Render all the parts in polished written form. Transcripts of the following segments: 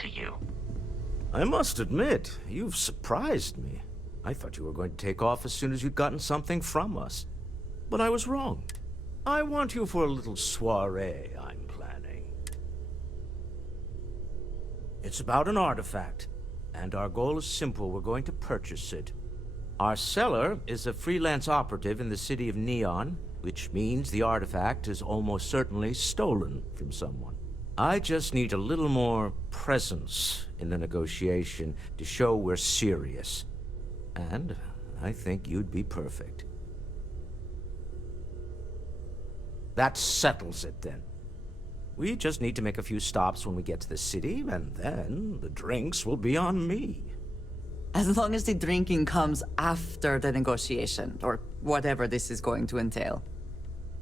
to you. I must admit, you've surprised me. I thought you were going to take off as soon as you'd gotten something from us. But I was wrong. I want you for a little soiree I'm planning. It's about an artifact, and our goal is simple. We're going to purchase it. Our seller is a freelance operative in the city of Neon, which means the artifact is almost certainly stolen from someone. I just need a little more presence in the negotiation to show we're serious. And I think you'd be perfect. That settles it, then. We just need to make a few stops when we get to the city, and then the drinks will be on me. As long as the drinking comes after the negotiation, or whatever this is going to entail.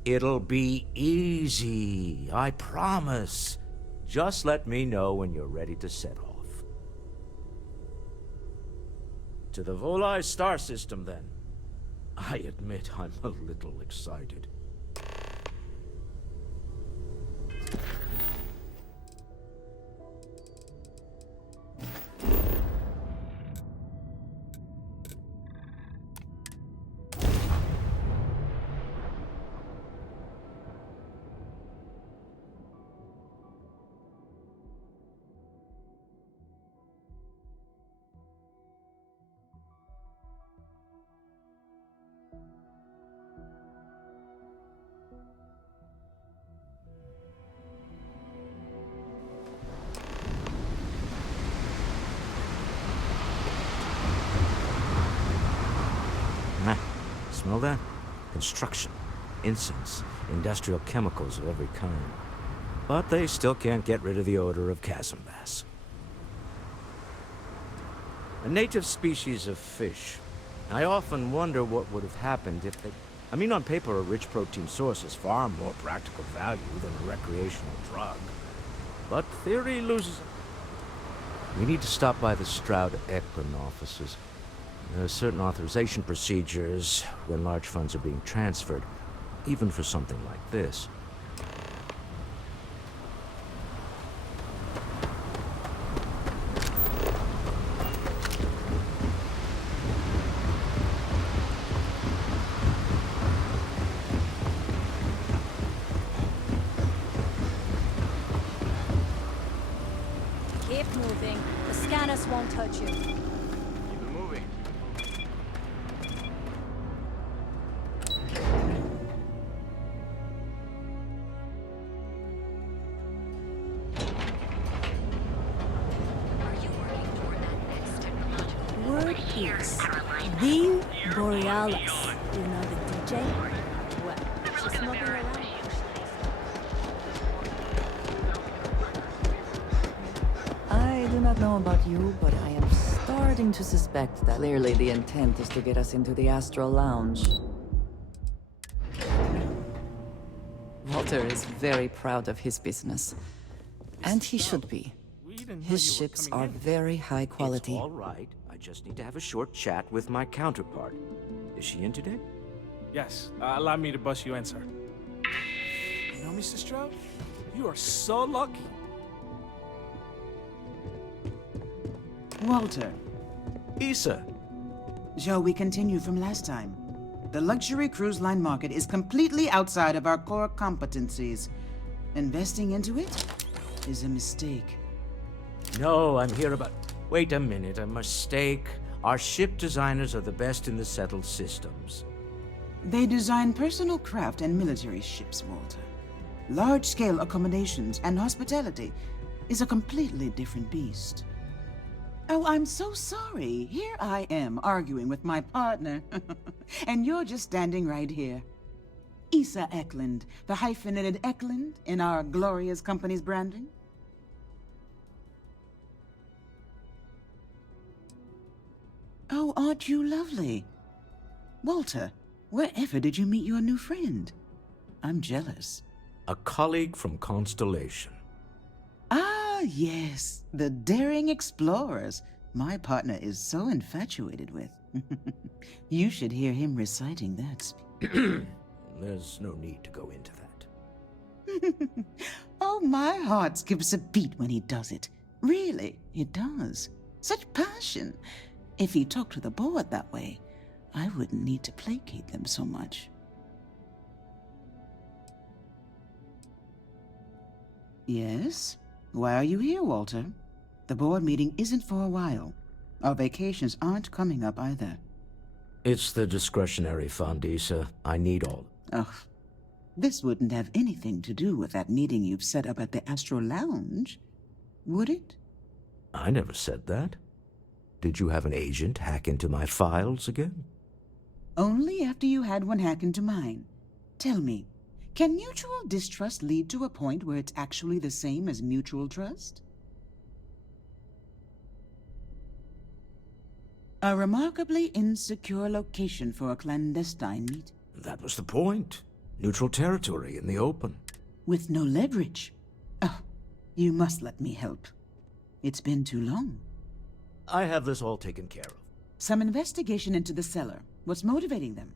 It'll be easy, I promise. Just let me know when you're ready to set off. To the Volai star system, then. I admit I'm a little excited. Smell that? Construction, incense, industrial chemicals of every kind. But they still can't get rid of the odor of chasm bass. A native species of fish. I often wonder what would have happened if they... I mean, on paper, a rich protein source is far more practical value than a recreational drug. But theory loses... We need to stop by the Stroud-Eklund offices. There are certain authorization procedures when large funds are being transferred, even for something like this. Keep moving. The scanners won't touch you. The Borealis. You know the DJ? Well, she's smoking around. I do not know about you, but I am starting to suspect that clearly the intent is to get us into the Astral Lounge. Walter is very proud of his business. And he should be. His ships are very high quality. It's all right. I just need to have a short chat with my counterpart. Is she in today? Yes, allow me to bust you in, sir. You know, Mr. Stroud, you are so lucky. Walter, Issa. shall we continue from last time? The luxury cruise line market is completely outside of our core competencies. Investing into it is a mistake. No, I'm here about... Wait a minute, a mistake. Our ship designers are the best in the settled systems. They design personal craft and military ships, Walter. Large-scale accommodations and hospitality is a completely different beast. Oh, I'm so sorry. Here I am arguing with my partner, and you're just standing right here. Issa Eklund, the hyphenated Eklund in our glorious company's branding. Oh, aren't you lovely? Walter, wherever did you meet your new friend? I'm jealous. A colleague from Constellation. Ah, yes, the daring explorers my partner is so infatuated with. You should hear him reciting that. There's no need to go into that. Oh, my heart skips a beat when he does it. Really, it does. Such passion. If he talked to the board that way, I wouldn't need to placate them so much. Yes? Why are you here, Walter? The board meeting isn't for a while. Our vacations aren't coming up either. It's the discretionary fund, Issa. I need all. Ugh. This wouldn't have anything to do with that meeting you've set up at the Astro Lounge, would it? I never said that. Did you have an agent hack into my files again? Only after you had one hack into mine. Tell me, can mutual distrust lead to a point where it's actually the same as mutual trust? A remarkably insecure location for a clandestine meet. That was the point. Neutral territory in the open. With no leverage. Oh, you must let me help. It's been too long. I have this all taken care of. Some investigation into the seller. What's motivating them?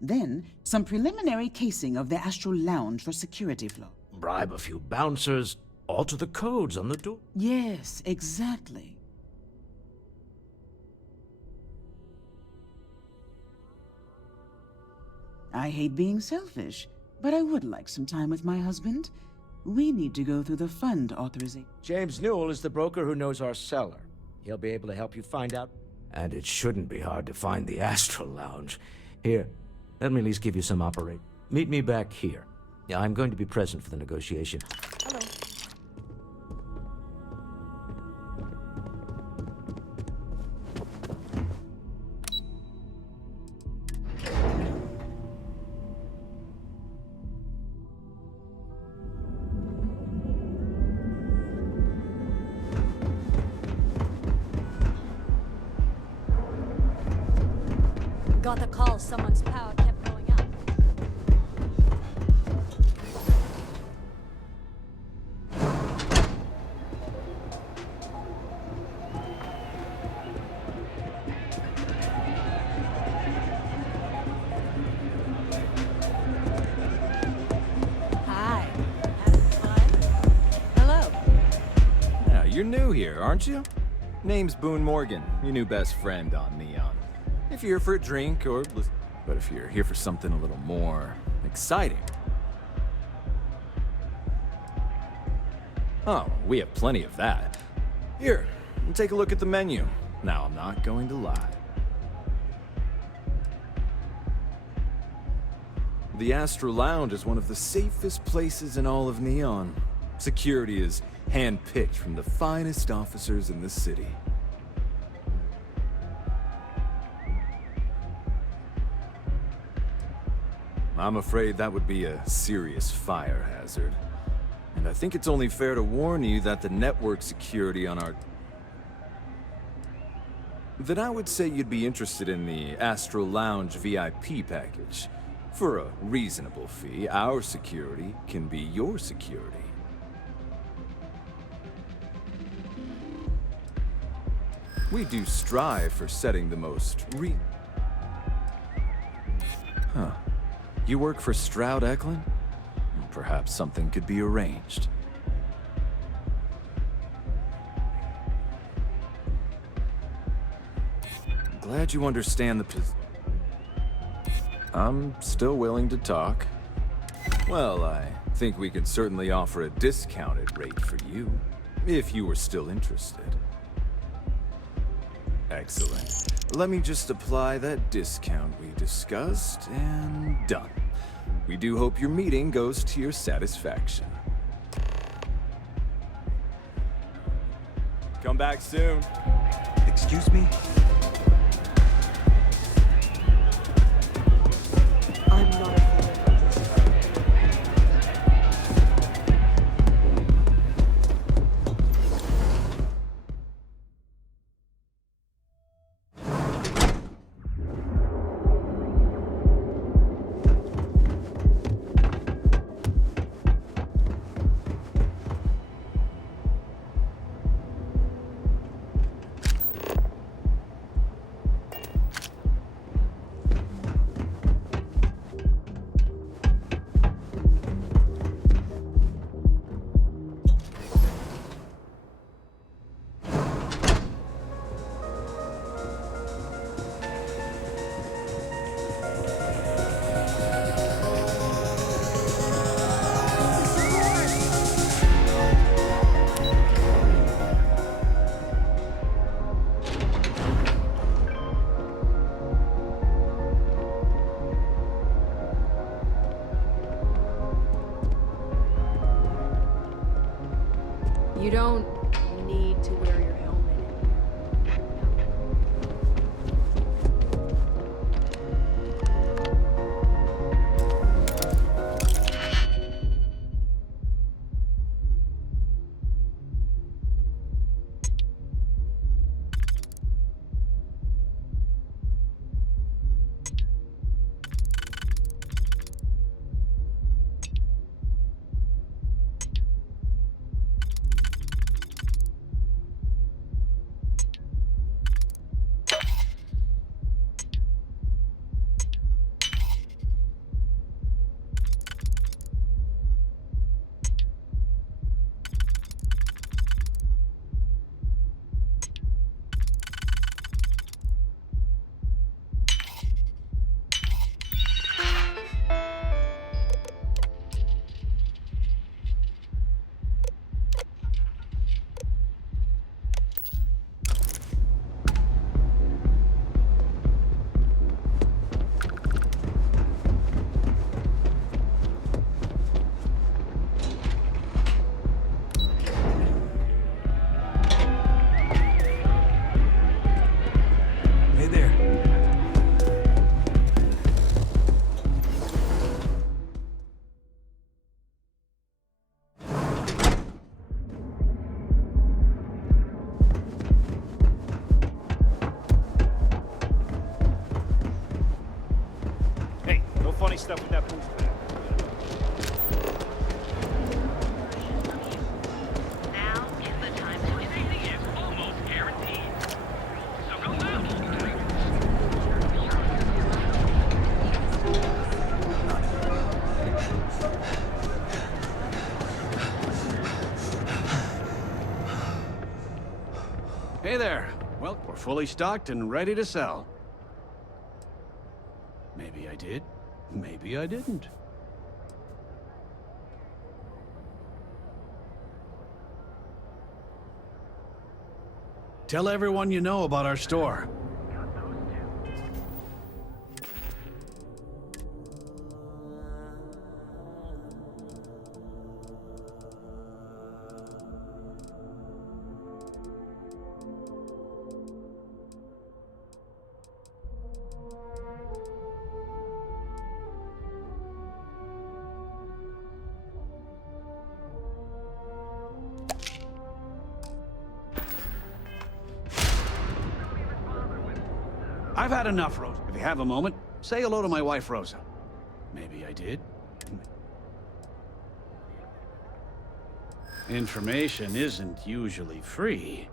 Then, some preliminary casing of the Astral Lounge for security flow. Bribe a few bouncers, alter the codes on the door. Yes, exactly. I hate being selfish, but I would like some time with my husband. We need to go through the fund authorization. James Newell is the broker who knows our seller. He'll be able to help you find out. And it shouldn't be hard to find the Astral Lounge. Here, let me at least give you some operate. Meet me back here. Yeah, I'm going to be present for the negotiation. Hello. Got the call, someone's power kept going out. Hi. Having fun? Hello. Yeah, you're new here, aren't you? Name's Boone Morgan, your new best friend on Neon. If you're here for a drink or... But if you're here for something a little more exciting... Oh, we have plenty of that. Here, take a look at the menu. Now, I'm not going to lie. The Astro Lounge is one of the safest places in all of Neon. Security is hand-picked from the finest officers in the city. I'm afraid that would be a serious fire hazard. And I think it's only fair to warn you that the network security on our... That I would say you'd be interested in the Astro Lounge VIP package. For a reasonable fee, our security can be your security. We do strive for setting the most Huh. You work for Stroud Eklund? Perhaps something could be arranged. Glad you understand the I'm still willing to talk. Well, I think we could certainly offer a discounted rate for you, if you were still interested. Excellent. Let me just apply that discount we discussed, and done. We do hope your meeting goes to your satisfaction. Come back soon. Excuse me? I'm not a You don't need to wear your helmet. Hey, no funny stuff with that boost bag. Now is the time to anything is almost guaranteed. So go now. Hey there. Well, we're fully stocked and ready to sell. Maybe I did. Maybe I didn't. Tell everyone you know about our store. I've had enough, Rosa. If you have a moment, say hello to my wife, Rosa. Maybe I did. Information isn't usually free.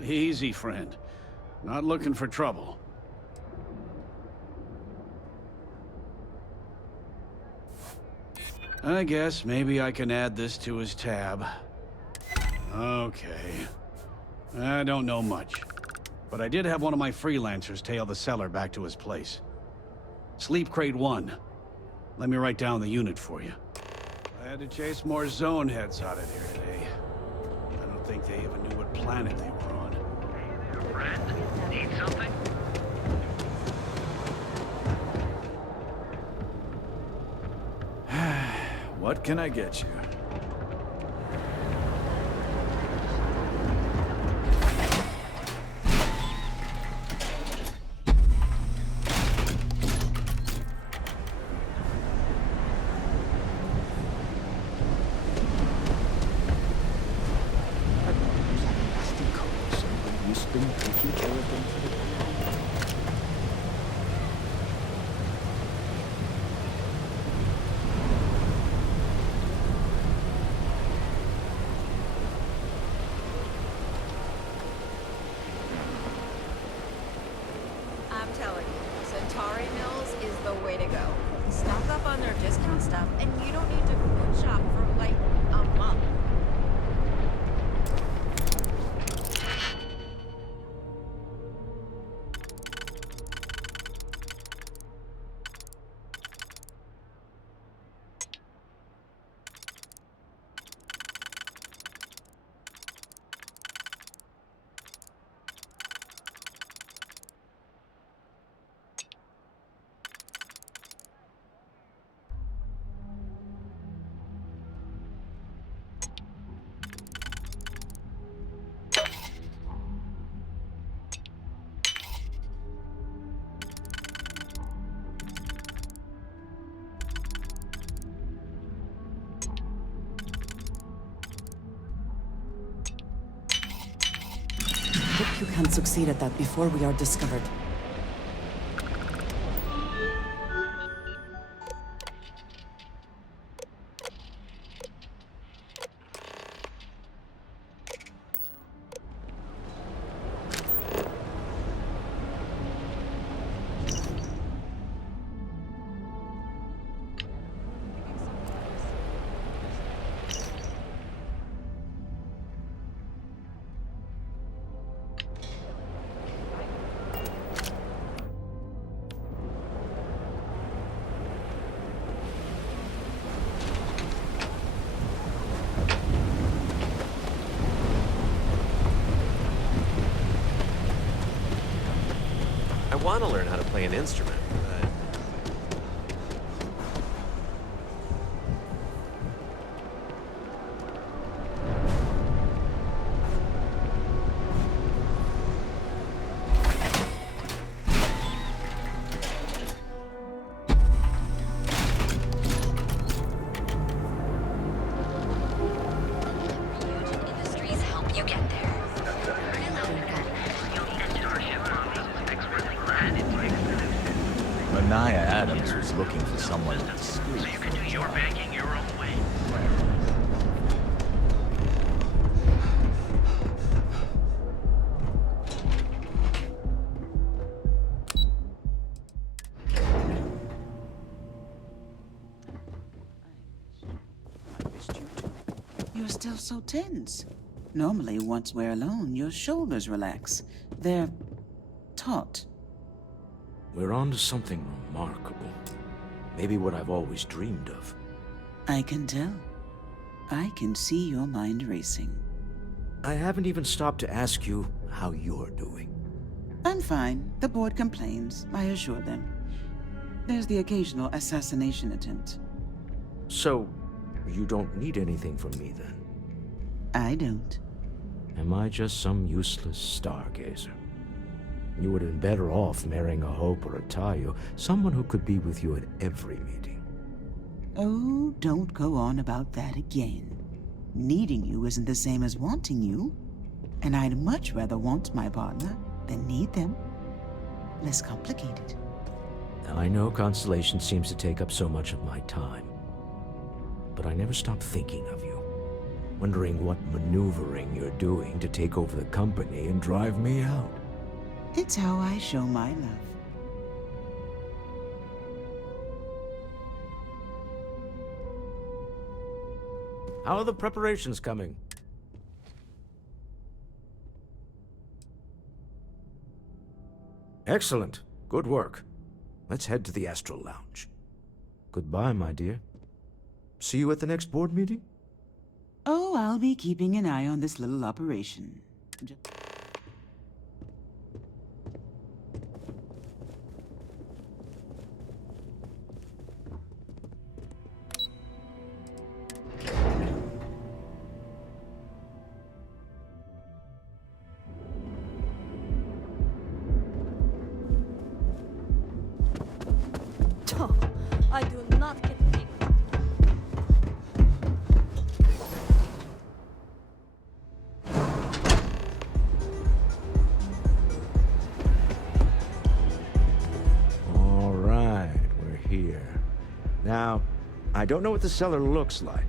Easy, friend. Not looking for trouble. I guess maybe I can add this to his tab. Okay. I don't know much, but I did have one of my freelancers tail the seller back to his place. Sleep Crate 1. Let me write down the unit for you. I had to chase more zone heads out of here today. I don't think they even knew what planet they were on. Friend, need something? What can I get you? hope you can succeed at that before we are discovered. I want to learn how to play an instrument, but... Industries help you get there. Mania Adams was looking for someone discreet. So you can do your banking your own way. You're still so tense. Normally, once we're alone, your shoulders relax. They're taut. We're on to something remarkable. Maybe what I've always dreamed of. I can tell. I can see your mind racing. I haven't even stopped to ask you how you're doing. I'm fine. The board complains, I assure them. There's the occasional assassination attempt. So, you don't need anything from me then? I don't. Am I just some useless stargazer? You would have been better off marrying a Hope or a Tayo, someone who could be with you at every meeting. Oh, don't go on about that again. Needing you isn't the same as wanting you. And I'd much rather want my partner than need them. Less complicated. I know Constellation seems to take up so much of my time. But I never stop thinking of you. Wondering what maneuvering you're doing to take over the company and drive me out. It's how I show my love. How are the preparations coming? Excellent. Good work. Let's head to the Astral Lounge. Goodbye, my dear. See you at the next board meeting? Oh, I'll be keeping an eye on this little operation. Oh, I do not get paid. All right, we're here. Now, I don't know what the cellar looks like,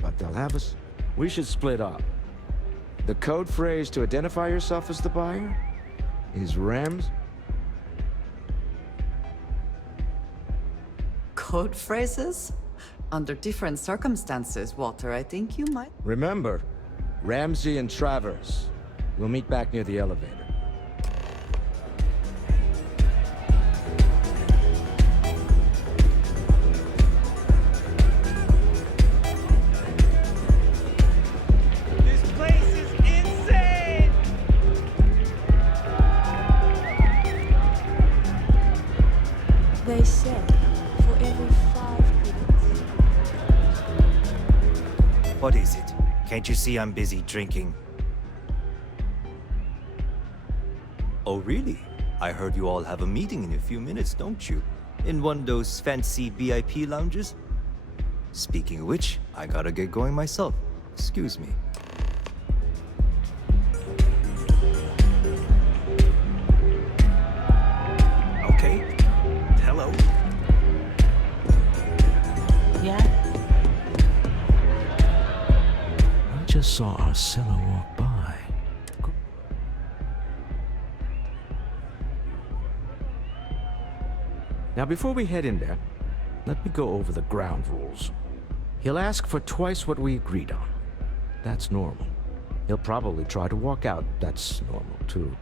but they'll have us. We should split up. The code phrase to identify yourself as the buyer is Rams. Code phrases? Under different circumstances, Walter, I think you might... Remember, Ramsey and Travers. We'll meet back near the elevator. This place is insane! They said for every 5 minutes. What is it? Can't you see I'm busy drinking? Oh, really? I heard you all have a meeting in a few minutes, don't you? In one of those fancy VIP lounges? Speaking of which, I gotta get going myself. Excuse me. Yeah? I just saw Arcilla walk by. Now, before we head in there, let me go over the ground rules. He'll ask for twice what we agreed on. That's normal. He'll probably try to walk out. That's normal, too.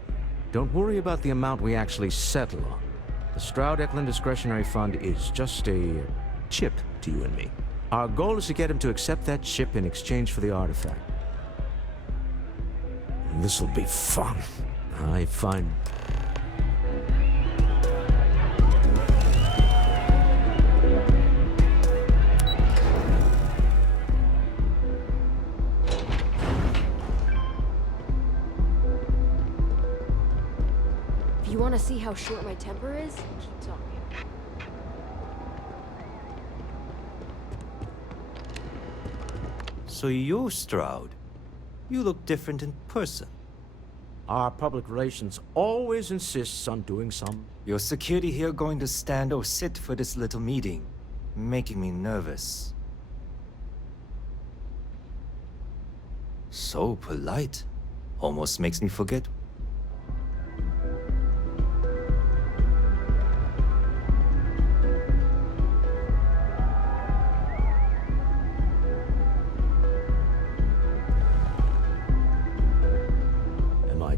Don't worry about the amount we actually settle on. The Stroud-Eklund Discretionary Fund is just a chip to you and me. Our goal is to get him to accept that chip in exchange for the artifact. This'll be fun. I find... If you want to see how short my temper is, keep talking. So you're Stroud. You look different in person. Our public relations always insists on doing some... Your security here going to stand or sit for this little meeting, making me nervous. So polite. Almost makes me forget.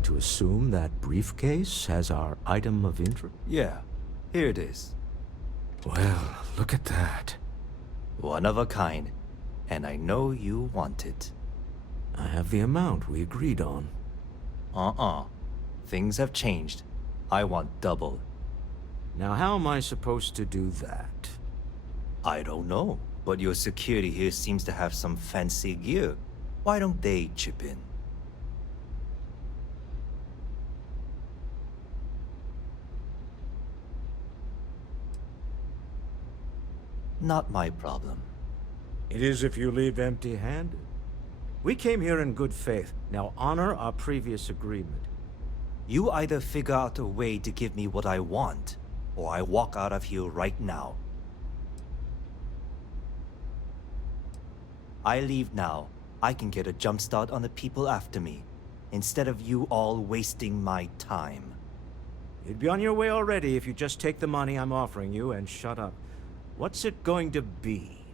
To assume that briefcase has our item of interest? Yeah, here it is. Well, look at that. One of a kind, and I know you want it. I have the amount we agreed on. Things have changed. I want double. Now, how am I supposed to do that? I don't know, but your security here seems to have some fancy gear. Why don't they chip in? Not my problem. It is if you leave empty-handed. We came here in good faith. Now honor our previous agreement. You either figure out a way to give me what I want, or I walk out of here right now. I leave now. I can get a jump start on the people after me, instead of you all wasting my time. You'd be on your way already if you just take the money I'm offering you and shut up. What's it going to be?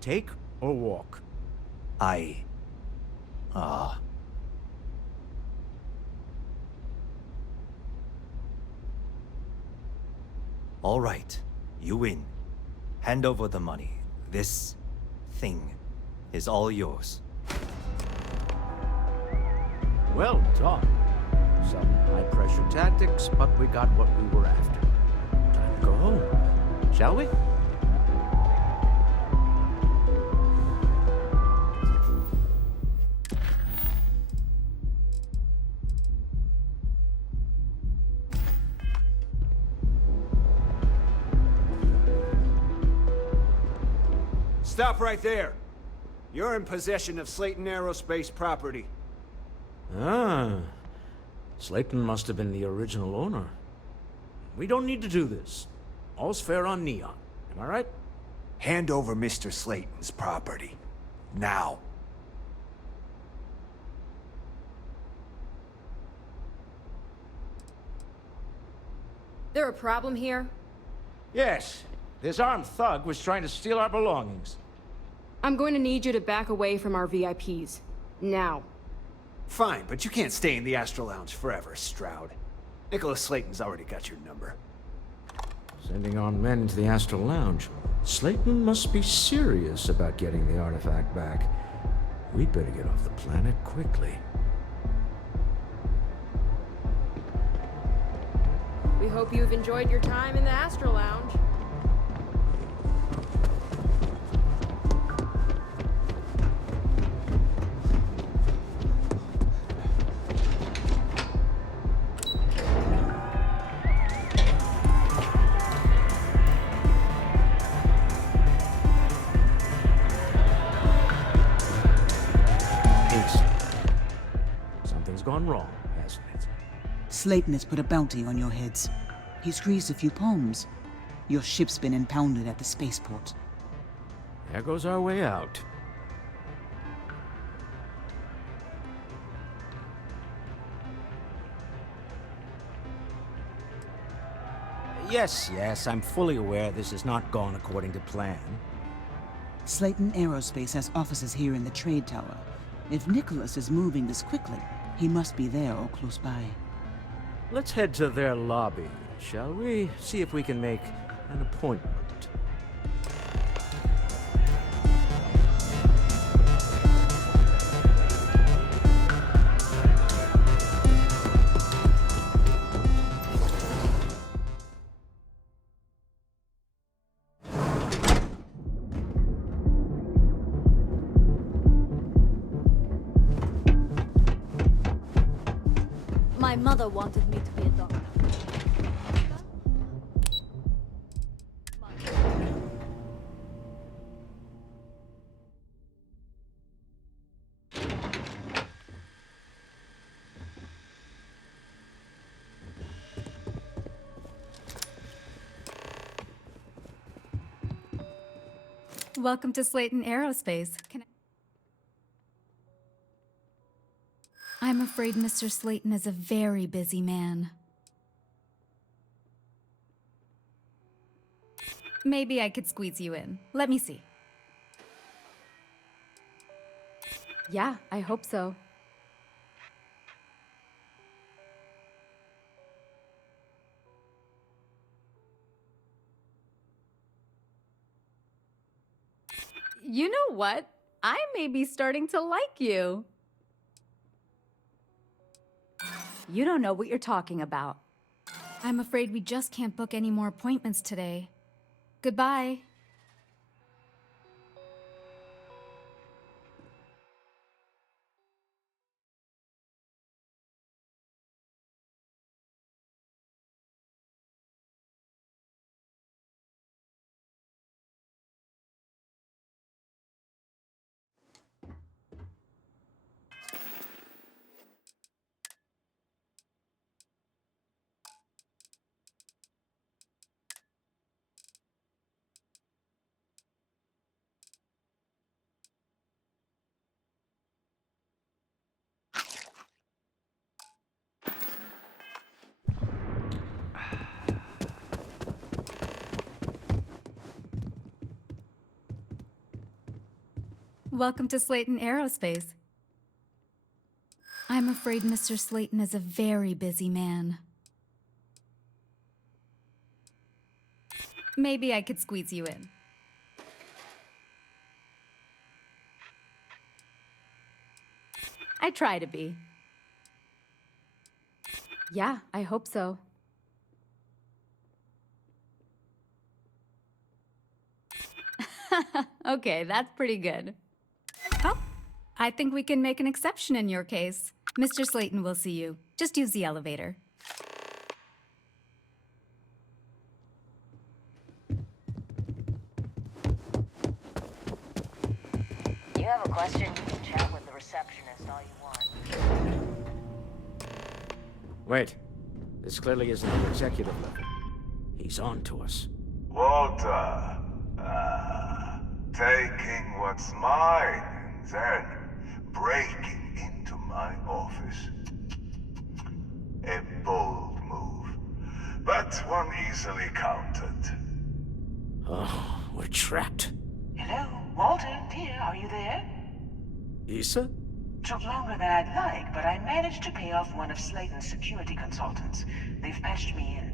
Take or walk? All right, you win. Hand over the money. This thing is all yours. Well done. Some high-pressure tactics, but we got what we were after. Time to go home. Shall we? Stop right there. You're in possession of Slayton Aerospace property. Ah. Slayton must have been the original owner. We don't need to do this. All's fair on Neon. Am I right? Hand over Mr. Slayton's property. Now. There a problem here? Yes. This armed thug was trying to steal our belongings. I'm going to need you to back away from our VIPs. Now. Fine, but you can't stay in the Astral Lounge forever, Stroud. Nicholas Slayton's already got your number. Sending armed men into the Astral Lounge. Slayton must be serious about getting the artifact back. We'd better get off the planet quickly. We hope you've enjoyed your time in the Astral Lounge. Something's gone wrong, hasn't it? Slayton has put a bounty on your heads. He's greased a few palms. Your ship's been impounded at the spaceport. There goes our way out. Yes, I'm fully aware this has not gone according to plan. Slayton Aerospace has offices here in the trade tower. If Nicholas is moving this quickly, he must be there or close by. Let's head to their lobby, shall we? See if we can make an appointment. My mother wanted me to be a doctor. Welcome to Slayton Aerospace. I'm afraid Mr. Slayton is a very busy man. Maybe I could squeeze you in. Let me see. Yeah, I hope so. You know what? I may be starting to like you. You don't know what you're talking about. I'm afraid we just can't book any more appointments today. Goodbye. Welcome to Slayton Aerospace. I'm afraid Mr. Slayton is a very busy man. Maybe I could squeeze you in. I try to be. Yeah, I hope so. Okay, that's pretty good. Oh, I think we can make an exception in your case. Mr. Slayton will see you. Just use the elevator. You have a question, you can chat with the receptionist all you want. Wait. This clearly isn't an executive level. He's on to us. Walter, taking what's mine and then breaking into my office. A bold move, but one easily countered. Oh, we're trapped. Hello, Walter, dear, are you there? Issa? Took longer than I'd like, but I managed to pay off one of Slayton's security consultants. They've patched me in.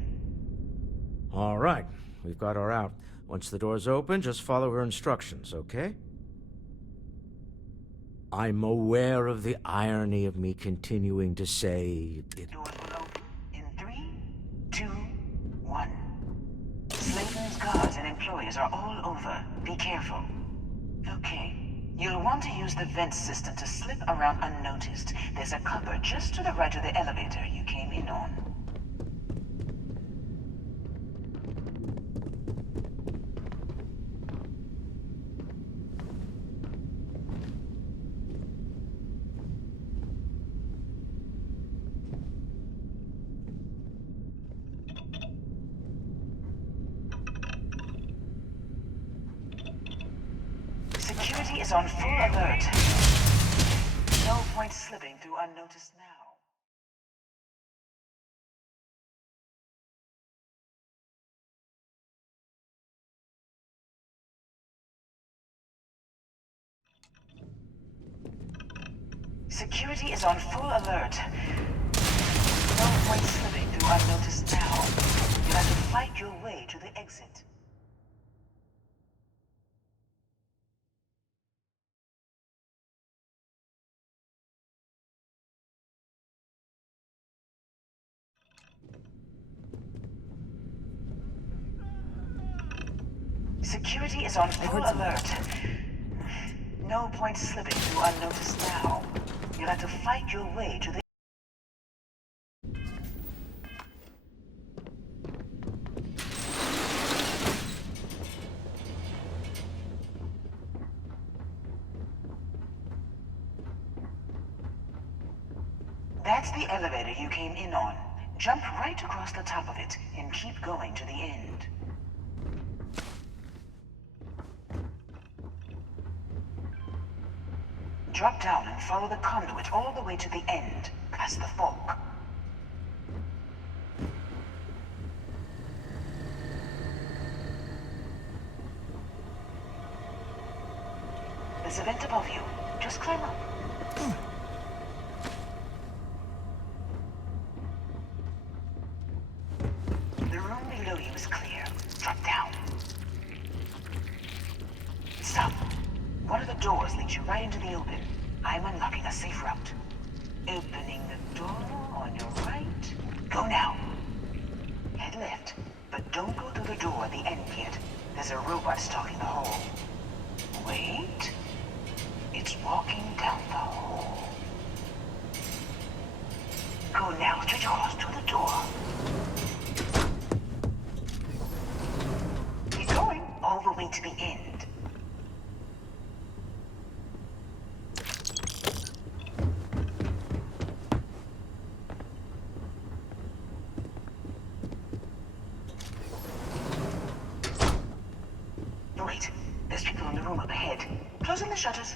All right, we've got her out. Once the door's open, just follow her instructions, okay? I'm aware of the irony of me continuing to say it. Doors will open in 3, 2, 1. Slayton's guards and employees are all over. Be careful. Okay. You'll want to use the vent system to slip around unnoticed. There's a cupboard just to the right of the elevator you came in on. Security is on full alert. No point slipping through unnoticed now. Security is on full alert. No point slipping through unnoticed now. You have to fight your way to the exit. Security is on full alert. No point slipping through unnoticed now. You'll have to fight your way to the... That's the elevator you came in on. Jump right across the top of it and keep going to the end. Drop down and follow the conduit all the way to the end, past the fork. There's a vent above you. Just climb up. The room below you is clear. Drop down. Stop. One of the doors leads you right into the open. I'm unlocking a safe route. Opening the door on your right. Go now. Head left, but don't go through the door at the end yet. There's a robot stalking the hall. Wait. It's walking down the hall. Go now, straight across to the door. Keep going all the way to the end. Wait, there's people in the room up ahead. Closing the shutters.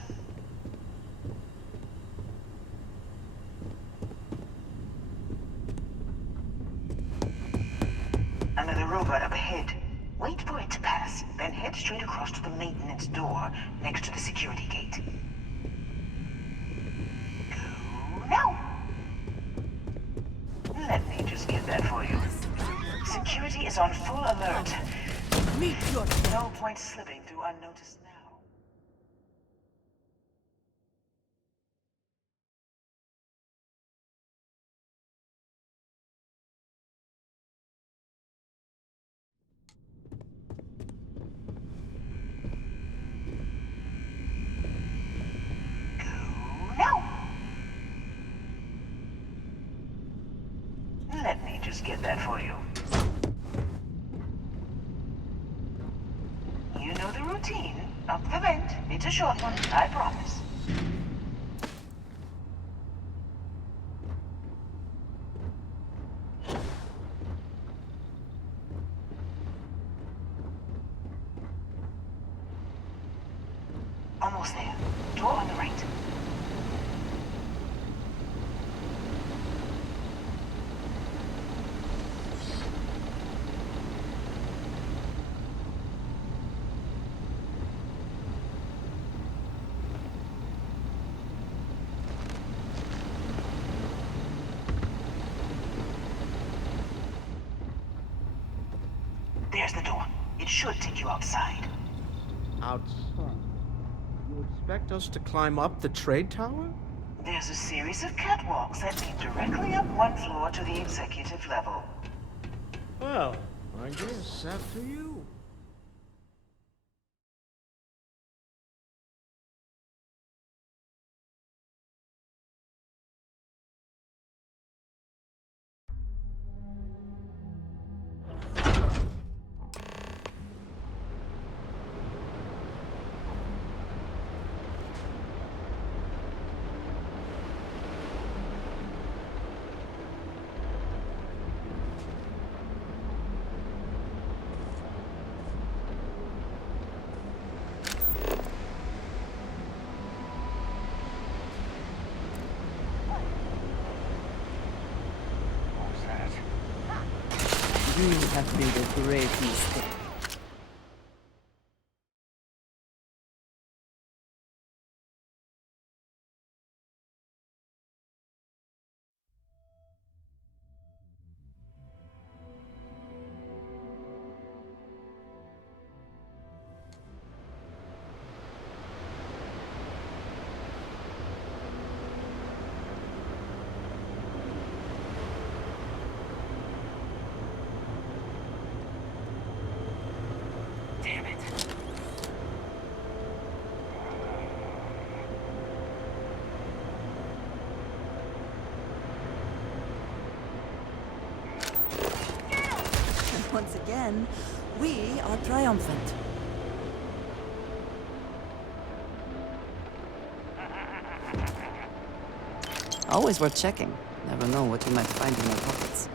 Another robot up ahead. Wait for it to pass, then head straight across to the maintenance door next to the security gate. Go now! Let me just get that for you. Security is on full alert. No point slipping through unnoticed now. Go now! Let me just get that for you. You know the routine. Up the vent. It's a short one, I promise. Almost there. Door on the right. There's the door. It should take you outside. Outside? You expect us to climb up the trade tower? There's a series of catwalks that lead directly up one floor to the executive level. Well, I guess after you. We have made a great mistake. Damn it. And once again, we are triumphant. Always worth checking. Never know what you might find in your pockets.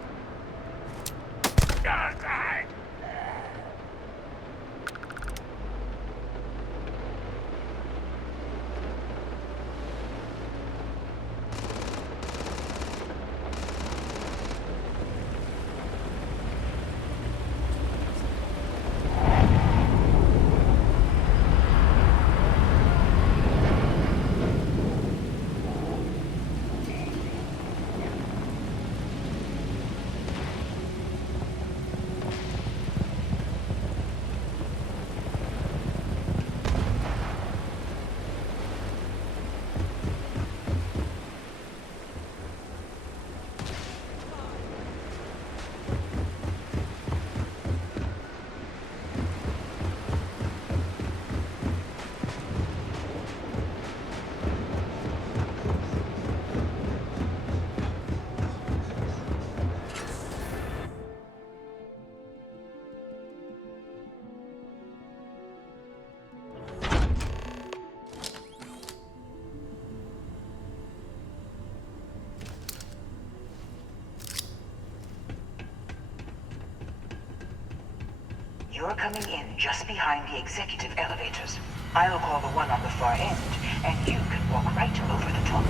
You're coming in just behind the executive elevators. I'll call the one on the far end, and you can walk right over the top.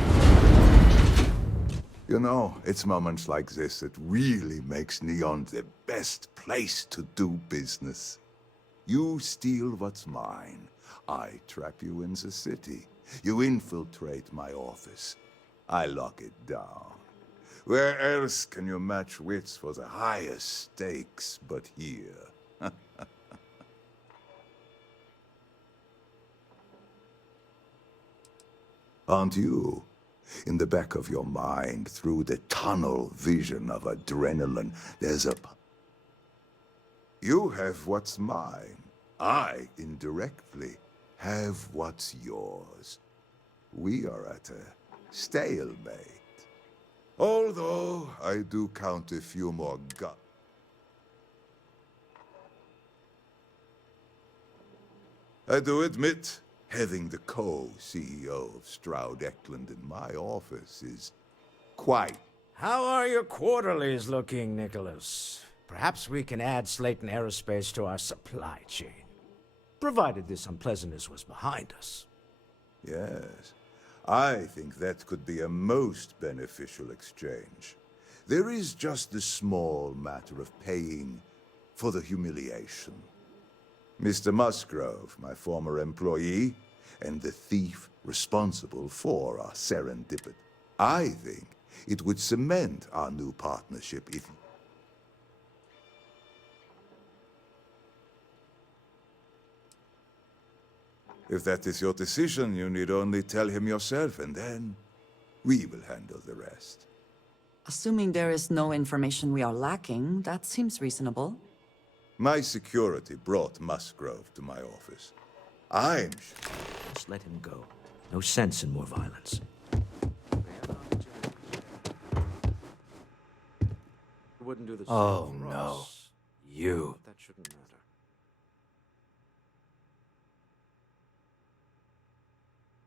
You know, it's moments like this that really makes Neon the best place to do business. You steal what's mine. I trap you in the city. You infiltrate my office. I lock it down. Where else can you match wits for the highest stakes but here? Aren't you? In the back of your mind, through the tunnel vision of adrenaline, there's a... You have what's mine. I, indirectly, have what's yours. We are at a stalemate. Although, I do count a few more I do admit, having the co-CEO of Stroud Eklund in my office is quite... How are your quarterlies looking, Nicholas? Perhaps we can add Slayton Aerospace to our supply chain. Provided this unpleasantness was behind us. Yes, I think that could be a most beneficial exchange. There is just the small matter of paying for the humiliation. Mr. Musgrove, my former employee, and the thief responsible for our serendipity. I think it would cement our new partnership if... If that is your decision, you need only tell him yourself, and then we will handle the rest. Assuming there is no information we are lacking, that seems reasonable. My security brought Musgrove to my office. I'm... Just let him go. No sense in more violence. Wouldn't do this. Oh, no. You. That shouldn't matter.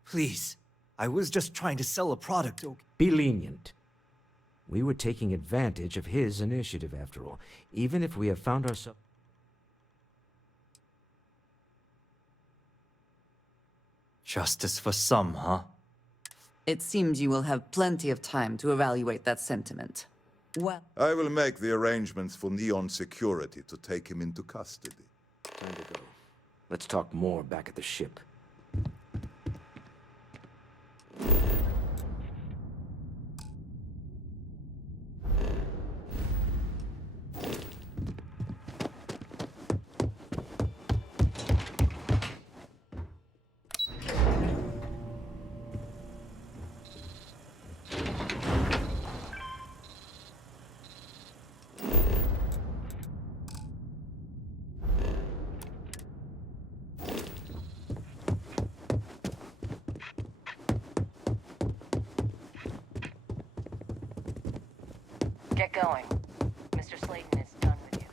Please. I was just trying to sell a product. Be lenient. We were taking advantage of his initiative, after all. Even if we have found ourselves... Justice for some, huh? It seems you will have plenty of time to evaluate that sentiment. Well, I will make the arrangements for Neon Security to take him into custody. Time to go. Let's talk more back at the ship. Get going. Mr. Slayton is done with you.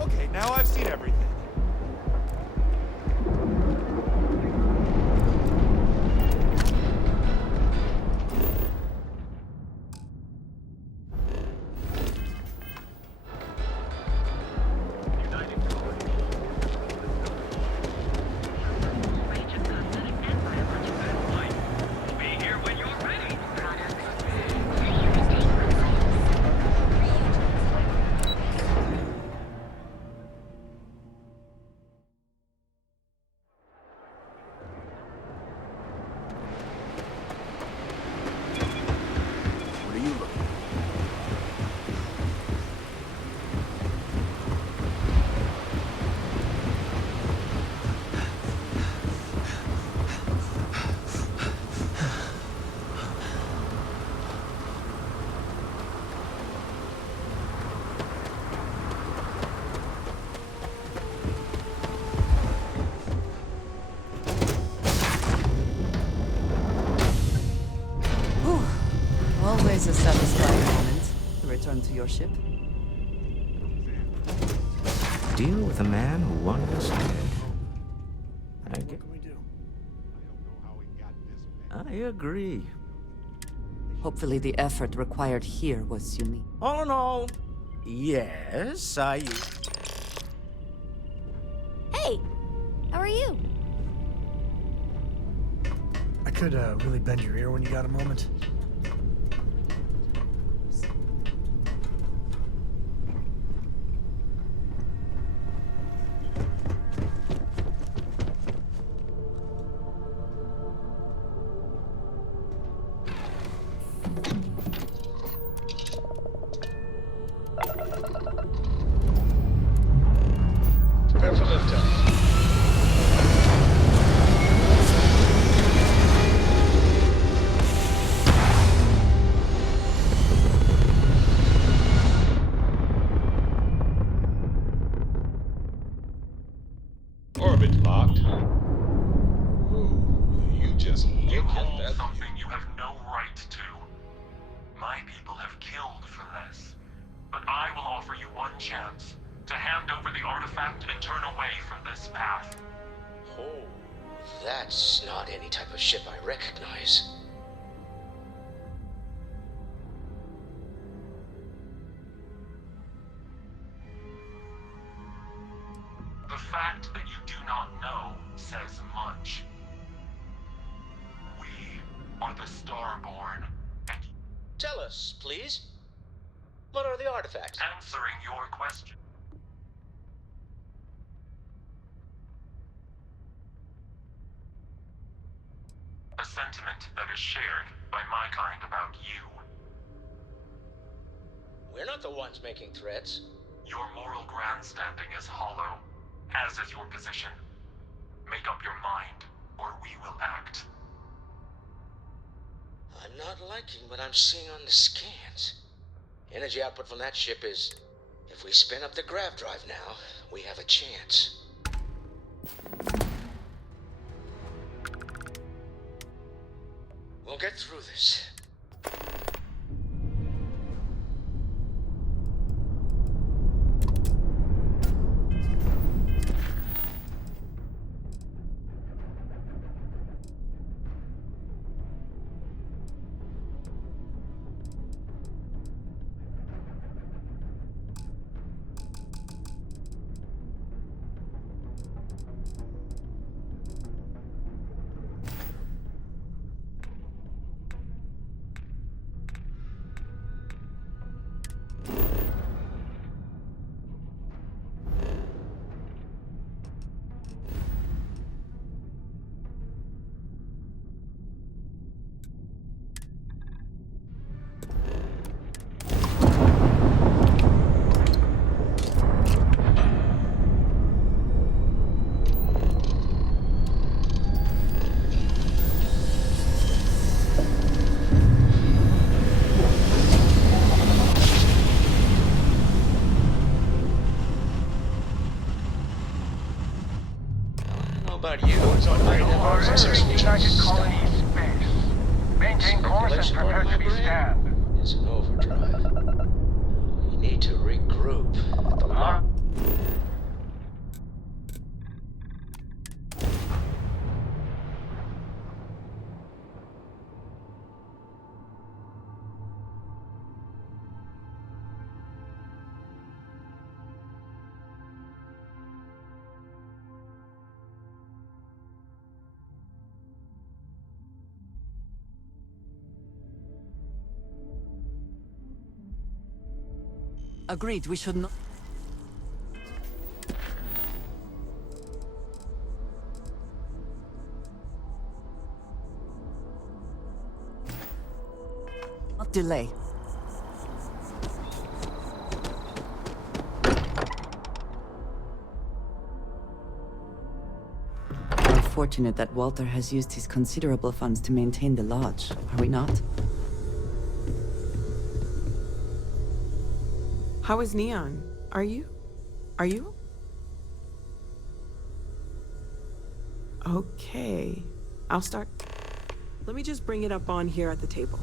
Okay, now I've seen everything. What are you looking at? whew, always a satisfying moment to return to your ship. Deal with a man who wanted us dead. I agree. Hopefully the effort required here was unique. Oh no. Yes, Hey, how are you? I could really bend your ear when you got a moment. Prepare for liftoff. Orbit locked. Ooh, you just You look hold at that. something you have no right to. My people have killed for less. But I will offer you one chance to hand over the artifact and turn away from this path. Oh, that's not any type of ship I recognize. The fact that you do not know says much. We are the Starborn, and Tell us, please. What are the artifacts? answering your question. A sentiment that is shared by my kind about you. We're not the ones making threats. Your moral grandstanding is hollow, as is your position. Make up your mind, or we will act. I'm not liking what I'm seeing on the scans. Energy output from that ship is... If we spin up the grav drive now, we have a chance. We'll get through this. United Colonies space. Maintain course and prepare to be scanned. It's an overdrive. We need to regroup. The mark. Agreed, we should not... not delay. We're fortunate that Walter has used his considerable funds to maintain the lodge, are we not? How is Neon? Are you? Okay. I'll start. Let me just bring it up on here at the table.